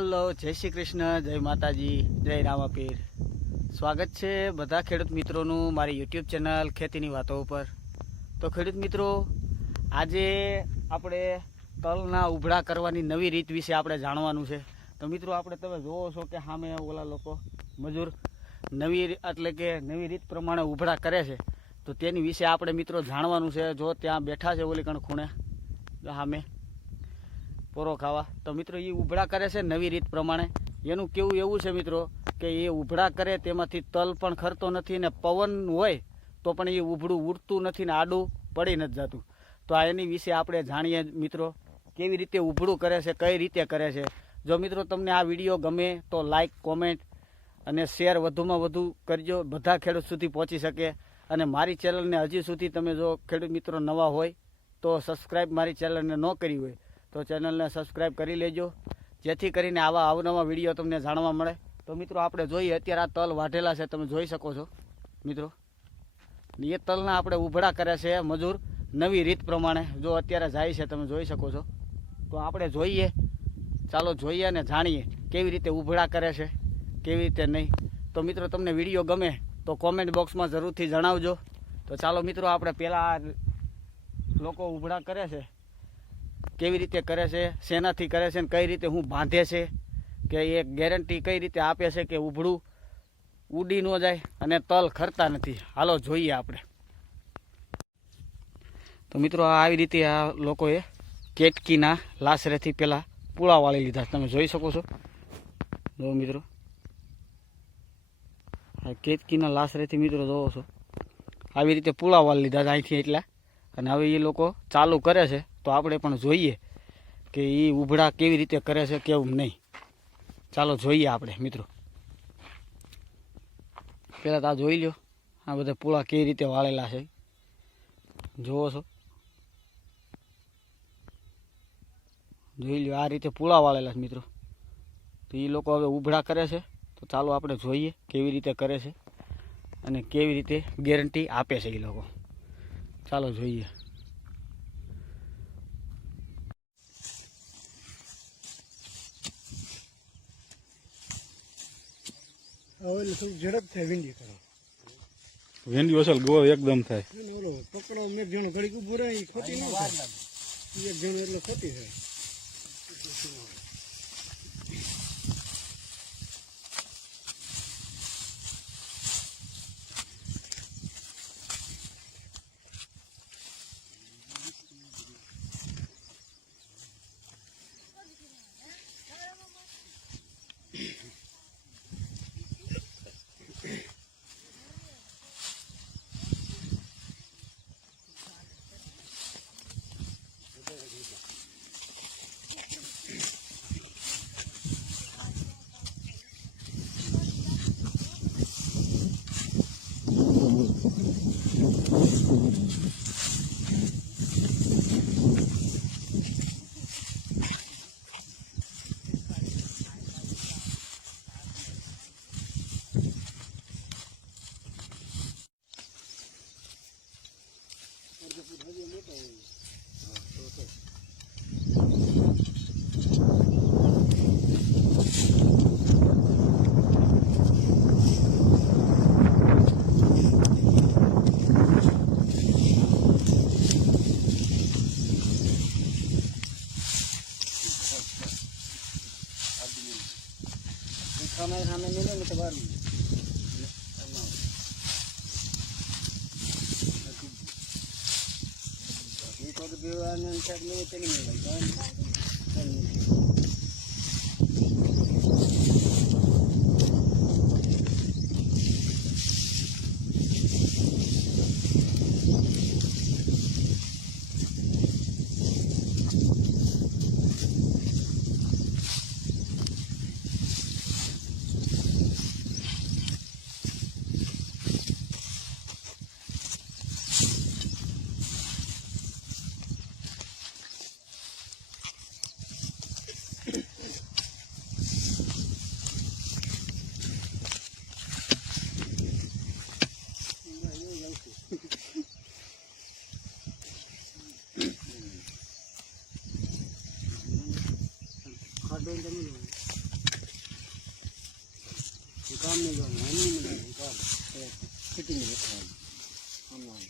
Hello, જય શ્રી કૃષ્ણ, જય માતાજી, જય રામાપીર। સ્વાગત છે બધા ખેડૂત મિત્રોનું મારી યુટ્યુબ ચેનલ ખેતીની વાતો ઉપર। તો ખેડૂત મિત્રો, આજે આપણે તલના ઉભળા કરવાની નવી રીત વિશે આપણે જાણવાનું છે। તો મિત્રો, આપણે તમે જોવો છો કે સામે ઓલા લોકો મજૂર નવી રીત પ્રમાણે ઉભળા કરે છે, તો તેની વિશે આપણે મિત્રો જાણવાનું છે। જો ત્યાં બેઠા છે ઓલી કણ ખૂણે સામે પોરો ખાવા, તો મિત્રો એ ઉભળા કરે છે નવી રીત પ્રમાણે। એનું કેવું એવું છે મિત્રો કે એ ઉભળા કરે તેમાંથી તલ પણ ખરતો નથી ને પવન હોય તો પણ એ ઉભળું ઉડતું નથી ને આડું પડી નથી જતું। તો આ એની વિશે આપણે જાણીએ મિત્રો, કેવી રીતે ઉભળું કરે છે, કઈ રીતે કરે છે। જો મિત્રો તમને આ વિડીયો ગમે તો લાઈક, કોમેન્ટ અને શેર વધુમાં વધુ કરજો, બધા ખેડૂત સુધી પહોંચી શકે। અને મારી ચેનલને હજી સુધી તમે જો ખેડૂત મિત્રો નવા હોય તો સબસ્ક્રાઈબ મારી ચેનલને ન કરી હોય તો ચેનલને સબસ્ક્રાઈબ કરી લેજો, જેથી કરીને આવા અવનવા વિડીયો તમને જાણવા મળે। તો મિત્રો, આપણે જોઈએ અત્યારે આ તલ વાઢેલા છે, તમે જોઈ શકો છો મિત્રો। એ તલના આપણે ઉભળા કરે છે મજૂર નવી રીત પ્રમાણે। જો અત્યારે જાય છે, તમે જોઈ શકો છો। તો આપણે જોઈએ, ચાલો જોઈએ અને જાણીએ કેવી રીતે ઉભળા કરે છે, કેવી રીતે નહીં। તો મિત્રો, તમને વિડીયો ગમે તો કોમેન્ટ બોક્સમાં જરૂરથી જણાવજો। તો ચાલો મિત્રો, આપણે પહેલાં લોકો ઉભળા કરે છે કેવી રીતે કરે છે, શેનાથી કરે છે, ને કઈ રીતે હું બાંધે છે, કે એ ગેરંટી કઈ રીતે આપે છે કે ઉભળું ઉડી ન જાય અને તલ ખરતા નથી। હાલો જોઈએ આપણે। તો મિત્રો, આવી રીતે આ લોકોએ કેટકીના લાસરેથી પહેલાં પૂળા વાળી લીધા, તમે જોઈ શકો છો। જો મિત્રો, આ કેટકીના લાસરેથી મિત્રો જોવો છો, આવી રીતે પૂળા વાળી લીધા અહીંથી એટલા। અને હવે એ લોકો ચાલુ કરે છે, તો આપણે પણ જોઈએ કે એ ઉભળા કેવી રીતે કરે છે કેવું નહીં। ચાલો જોઈએ આપણે મિત્રો। પહેલાં તો આ જોઈ લો, આ બધા પૂળા કેવી રીતે વાળેલા છે, જોવો છો, જોઈ લો, આ રીતે પૂળા વાળેલા છે મિત્રો। તો એ લોકો હવે ઉભળા કરે છે, તો ચાલો આપણે જોઈએ કેવી રીતે કરે છે અને કેવી રીતે ગેરંટી આપે છે એ લોકો। ચાલો જોઈએ। ઝડપ થાય ભીંડી કરો, ભેંડી અસલ ગોળ એકદમ થાય। ઓલો પકડો મેં જણો ઘડીક ઉભું રહે એ ખોટી ન થાય, એક જણો એટલે ખોટી થાય। સામે મિલે ને તો બહાર ખાડો જમી ફિટિંગ રાખવાનું આમાં